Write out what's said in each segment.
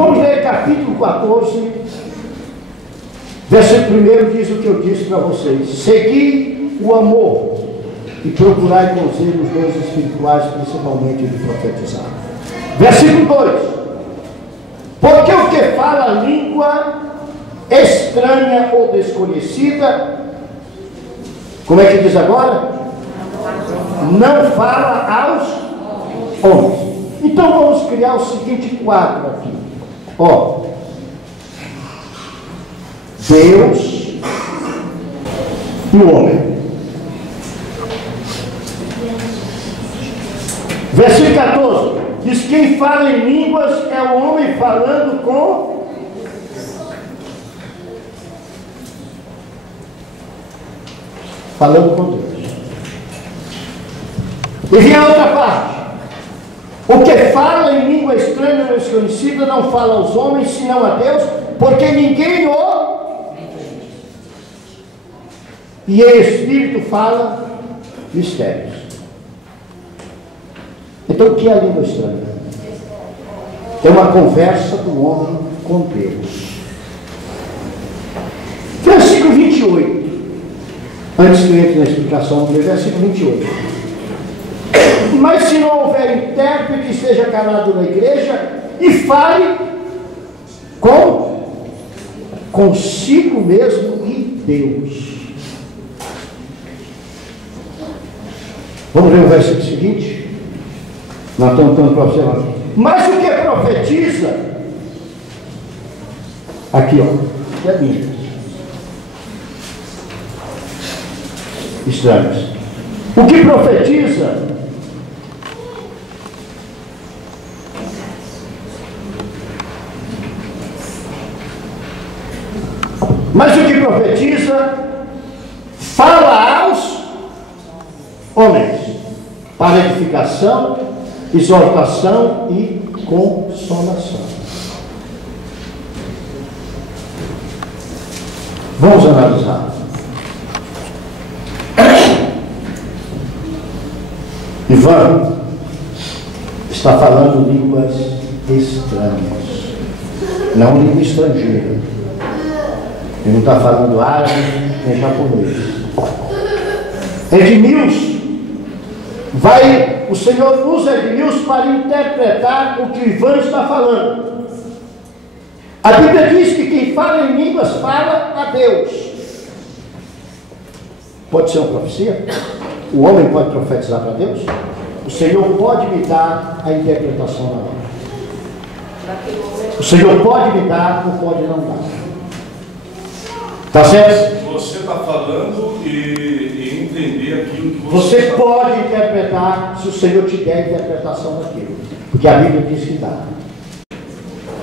Vamos ler capítulo 14, versículo 1, diz o que eu disse para vocês: segui o amor e procurai com zelo os dons espirituais, principalmente de profetizar. Versículo 2: porque o que fala língua estranha ou desconhecida, como é que diz agora? Não fala aos homens. Então vamos criar o seguinte quadro aqui. Ó, Deus e o homem. Versículo 14 diz: quem fala em línguas é o homem falando com Deus. E vem a outra parte: o que fala em língua estranha ou desconhecida não fala aos homens, senão a Deus, porque ninguém o... E em espírito fala mistérios. Então o que é a língua estranha? É uma conversa do homem com Deus. Versículo 28. Antes que eu entre na explicação, versículo 28. Mas se não houver intérprete, esteja calado na igreja e fale consigo mesmo e Deus. Vamos ver o versículo seguinte? Nós estamos para observar. Mas o que profetiza, aqui ó, que é Bíblia. Estranhos. O que profetiza fala aos homens para edificação, exortação e consolação. Vamos analisar. Ivan está falando línguas estranhas, não língua estrangeira. Ele não está falando árabe nem japonês. Edmilson, o Senhor usa Edmilson para interpretar o que Ivan está falando. A Bíblia diz que quem fala em línguas fala a Deus. Pode ser uma profecia? O homem pode profetizar para Deus? O Senhor pode me dar a interpretação da hora. O Senhor pode me dar ou pode não dar. Está certo? Você está falando e entender aquilo que você está... pode interpretar se o Senhor te der a interpretação daquilo. Porque a Bíblia diz que dá.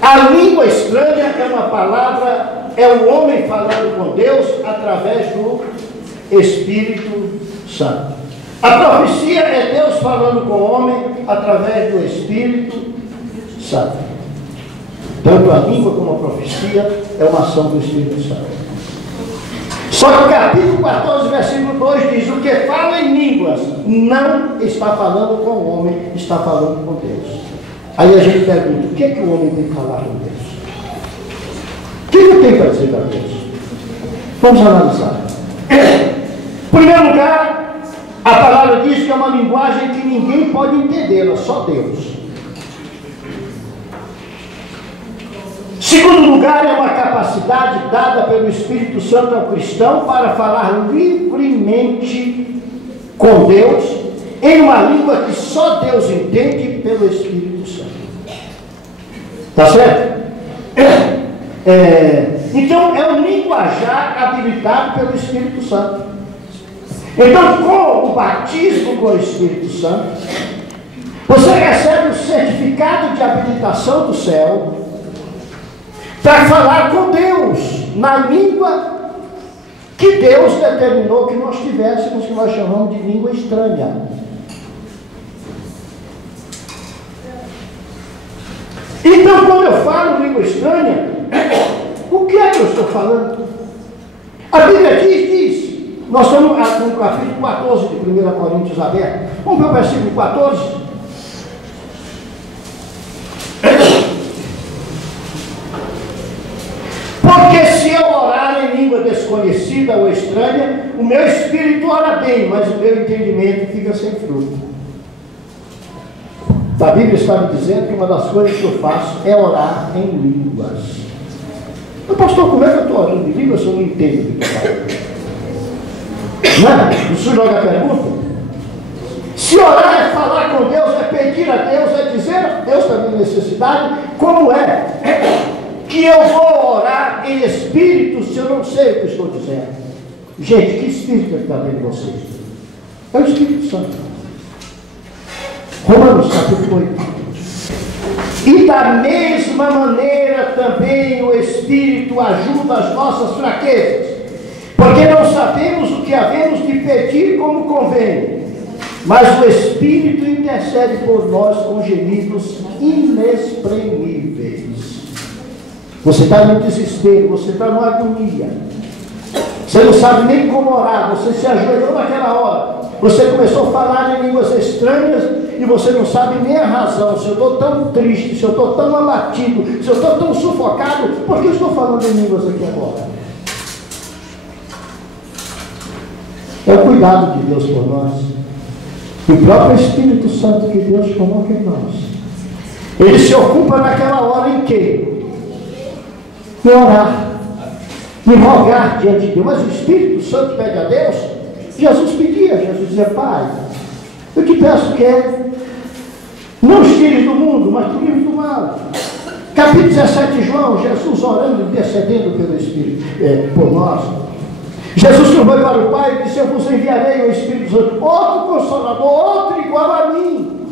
A língua estranha é uma palavra, é o homem falando com Deus através do Espírito Santo. A profecia é Deus falando com o homem através do Espírito Santo. Tanto a língua como a profecia é uma ação do Espírito Santo. Só que o capítulo 14, versículo 2 diz: o que fala em línguas não está falando com o homem, está falando com Deus. Aí a gente pergunta: o que é que o homem tem que falar com Deus? O que ele tem para dizer para Deus? Vamos analisar. Em primeiro lugar, a palavra diz que é uma linguagem que ninguém pode entendê-la, só Deus. Segundo lugar, é uma capacidade dada pelo Espírito Santo ao cristão para falar livremente com Deus em uma língua que só Deus entende pelo Espírito Santo. Está certo? Então é um linguajar habilitado pelo Espírito Santo. Então, com o batismo com o Espírito Santo, você recebe o certificado de habilitação do céu para falar com Deus na língua que Deus determinou que nós tivéssemos, que nós chamamos de língua estranha. Então, quando eu falo língua estranha, o que é que eu estou falando? A Bíblia diz, nós estamos no capítulo 14 de 1 Coríntios aberto. Vamos ver o versículo 14. desconhecida ou estranha, o meu espírito ora bem, mas o meu entendimento fica sem fruto. A Bíblia está me dizendo que uma das coisas que eu faço é orar em línguas. Mas, pastor, como é que eu estou orando em línguas se eu não entendo o que eu falo? Não, isso joga a pergunta. Se orar é falar com Deus, é pedir a Deus, é dizer a Deus da minha necessidade, como é que eu vou orar em espírito se eu não sei o que estou dizendo? Gente, que espírito é que está dentro de vocês? É o Espírito Santo. Romanos capítulo 8. E da mesma maneira também o Espírito ajuda as nossas fraquezas, porque não sabemos o que havemos de pedir como convém, mas o Espírito intercede por nós com gemidos inexprimíveis. Você está no desespero, você está numa agonia, você não sabe nem como orar, você se ajoelhou naquela hora, você começou a falar em línguas estranhas e você não sabe nem a razão. Se eu estou tão triste, se eu estou tão abatido, se eu estou tão sufocado, por que eu estou falando em línguas aqui agora? É o cuidado de Deus por nós, e o próprio Espírito Santo que Deus coloca em nós. Ele se ocupa naquela hora em quê? Em orar, em rogar diante de Deus. Mas o Espírito Santo pede a Deus. Jesus pedia, Jesus dizia: Pai, eu te peço que não os tires do mundo, mas tu livres do mal. Capítulo 17 de João, Jesus orando e intercedendo pelo Espírito, por nós. Jesus que foi para o Pai e disse: eu vos enviarei o Espírito Santo, outro Consolador, outro igual a mim,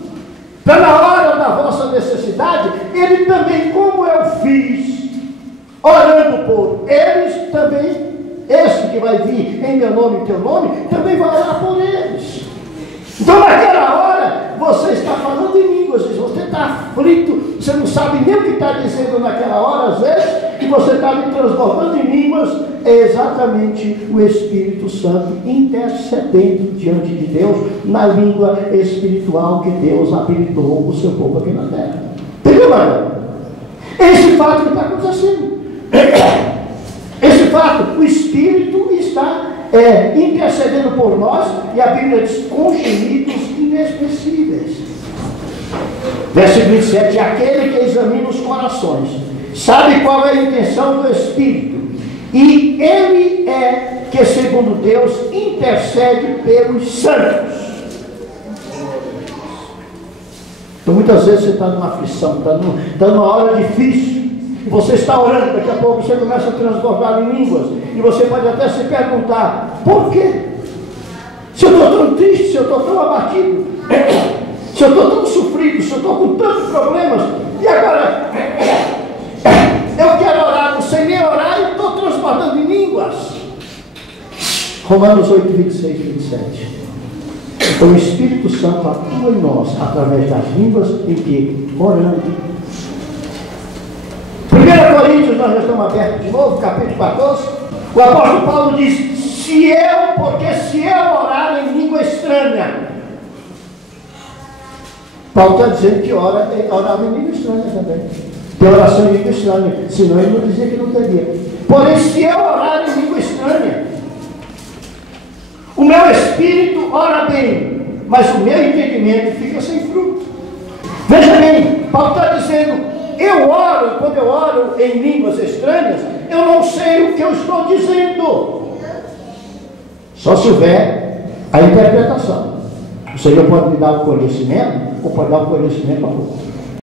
para na hora da vossa necessidade, ele também, como eu fiz, orando por eles, também, esse que vai vir em meu nome e teu nome, também vai orar por eles. Então naquela hora, você está falando em línguas, você está aflito, você não sabe nem o que está dizendo naquela hora, às vezes, e você está me transformando em línguas. É exatamente o Espírito Santo intercedendo diante de Deus, na língua espiritual que Deus habilitou o seu povo aqui na terra. Entendeu, mano? Esse fato que está acontecendo. Esse fato, o Espírito está intercedendo por nós, e a Bíblia diz: com gemidos inexpressíveis. Versículo 27: aquele que examina os corações sabe qual é a intenção do Espírito, e ele é que, segundo Deus, intercede pelos santos. Então muitas vezes você está numa aflição, está numa hora difícil, e você está orando, daqui a pouco você começa a transbordar em línguas, e você pode até se perguntar: por quê? Se eu estou tão triste, se eu estou tão abatido, se eu estou tão sofrido, se eu estou com tantos problemas, e agora eu quero orar, não sei nem orar e estou transbordando em línguas. Romanos 8, 26 e 27. Então o Espírito Santo atua em nós através das línguas em que orando. 1 Coríntios, nós já estamos abertos de novo, capítulo 14. O apóstolo Paulo diz: porque se eu orar em língua estranha. Paulo está dizendo que orava em língua estranha também. Tem oração em língua estranha, senão ele não dizia que não teria. Porém, se eu orar em língua estranha, o meu espírito ora bem, mas o meu entendimento fica sem fruto. Veja bem, Paulo está dizendo: eu oro, quando eu oro em línguas estranhas, eu não sei o que eu estou dizendo. Só se houver a interpretação. O Senhor pode me dar o conhecimento, ou pode dar o conhecimento a outro.